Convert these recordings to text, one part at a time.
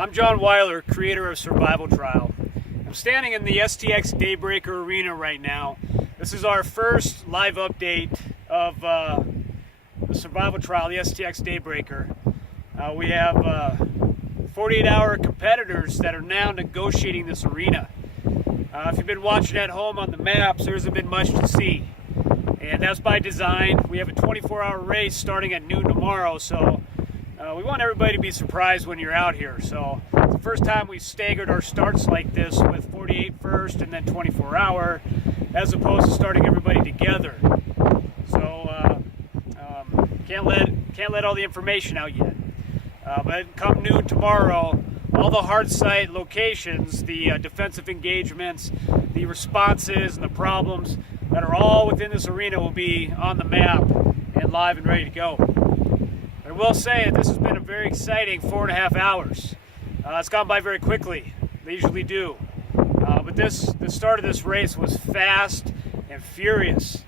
I'm Jon Weiler, creator of Survival Trial. I'm standing in the STX Daybreaker arena right now. This is our first live update of the Survival Trial, the STX Daybreaker. We have 48-hour competitors that are now negotiating this arena. If you've been watching at home on the maps, there hasn't been much to see. And that's by design. We have a 24-hour race starting at noon tomorrow, so we want everybody to be surprised when you're out here. So it's the first time we've staggered our starts like this with 48 first and then 24-hour, as opposed to starting everybody together. So can't let all the information out yet. But come noon tomorrow, all the hard site locations, the defensive engagements, the responses, and the problems that are all within this arena will be on the map and live and ready to go. I will say that this has been a very exciting 4.5 hours. It's gone by very quickly. They usually do. But the start of this race was fast and furious.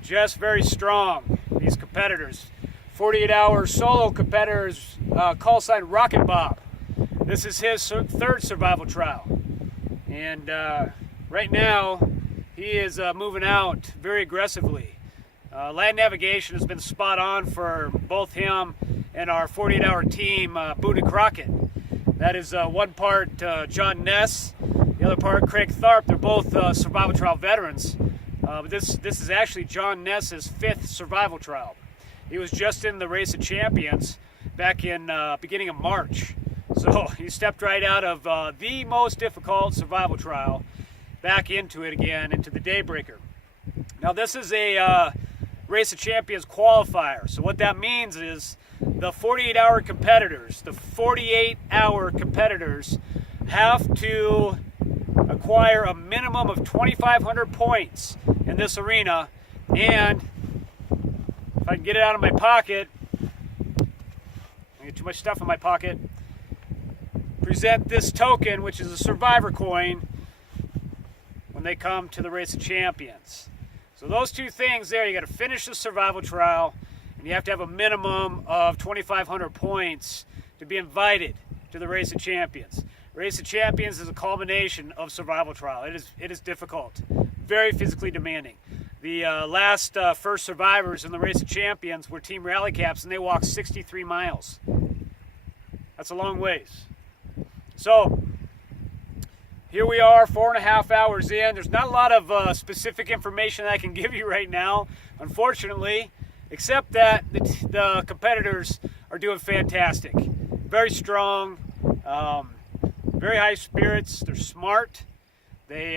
Just very strong, these competitors. 48-hour solo competitors, call sign Rocket Bob. This is his third survival trial. And right now, he is moving out very aggressively. Land navigation has been spot on for both him and our 48-hour team, Boone and Crockett. That is one part John Ness, the other part Craig Tharp. They're both survival trial veterans. But this is actually John Ness's 5th survival trial. He was just in the Race of Champions back in beginning of March. So he stepped right out of the most difficult survival trial back into it again, into the Daybreaker. Now this is a Race of Champions qualifier. So what that means is the 48-hour competitors, have to acquire a minimum of 2,500 points in this arena. And if I can get it out of my pocket, I get too much stuff in my pocket, present this token, which is a survivor coin, when they come to the Race of Champions. So those two things there, you got to finish the survival trial, and you have to have a minimum of 2,500 points to be invited to the Race of Champions. Race of Champions is a culmination of survival trial. It is difficult, very physically demanding. The last first survivors in the Race of Champions were Team Rally Caps, and they walked 63 miles. That's a long ways. So here we are, 4.5 hours in. There's not a lot of specific information that I can give you right now, unfortunately, except that the competitors are doing fantastic. Very strong, very high spirits. They're smart. They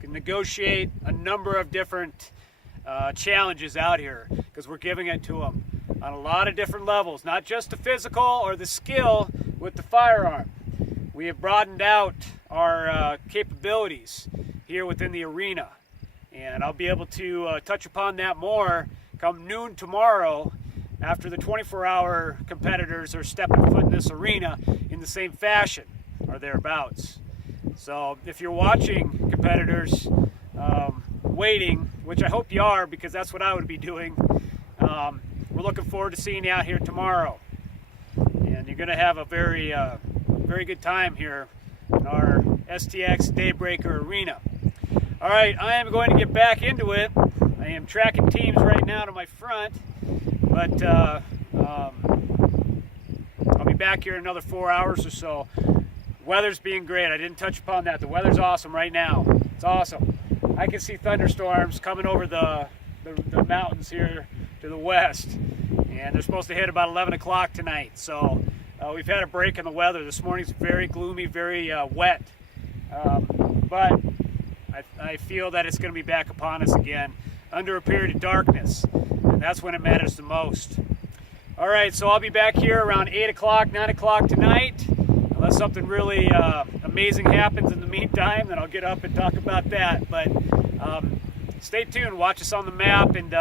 can negotiate a number of different challenges out here because we're giving it to them on a lot of different levels, not just the physical or the skill with the firearm. We have broadened out our capabilities here within the arena, and I'll be able to touch upon that more come noon tomorrow after the 24-hour competitors are stepping foot in this arena in the same fashion or thereabouts. So if you're watching competitors waiting, which I hope you are because that's what I would be doing, we're looking forward to seeing you out here tomorrow. And you're going to have a very good time here in our STX Daybreaker arena. All right, I am going to get back into it. I am tracking teams right now to my front, but I'll be back here in another 4 hours or so. Weather's being great. I didn't touch upon that. The weather's awesome right now. It's awesome. I can see thunderstorms coming over the mountains here to the west, and they're supposed to hit about 11 o'clock tonight. So we've had a break in the weather. This morning's very gloomy, very wet, but I feel that it's going to be back upon us again under a period of darkness, and that's when it matters the most. All right, so I'll be back here around 8 o'clock, 9 o'clock tonight. Unless something really amazing happens in the meantime, then I'll get up and talk about that. But stay tuned, watch us on the map, and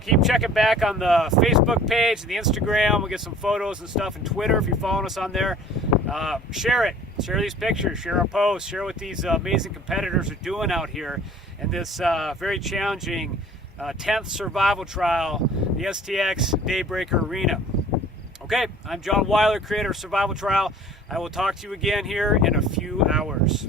keep checking back on the Facebook page and the Instagram. We'll get some photos and stuff, and Twitter if you're following us on there. Share it. Share these pictures. Share our posts. Share what these amazing competitors are doing out here in this very challenging 10th survival trial, the STX Daybreaker Arena. Okay, I'm Jon Weiler, creator of Survival Trial. I will talk to you again here in a few hours.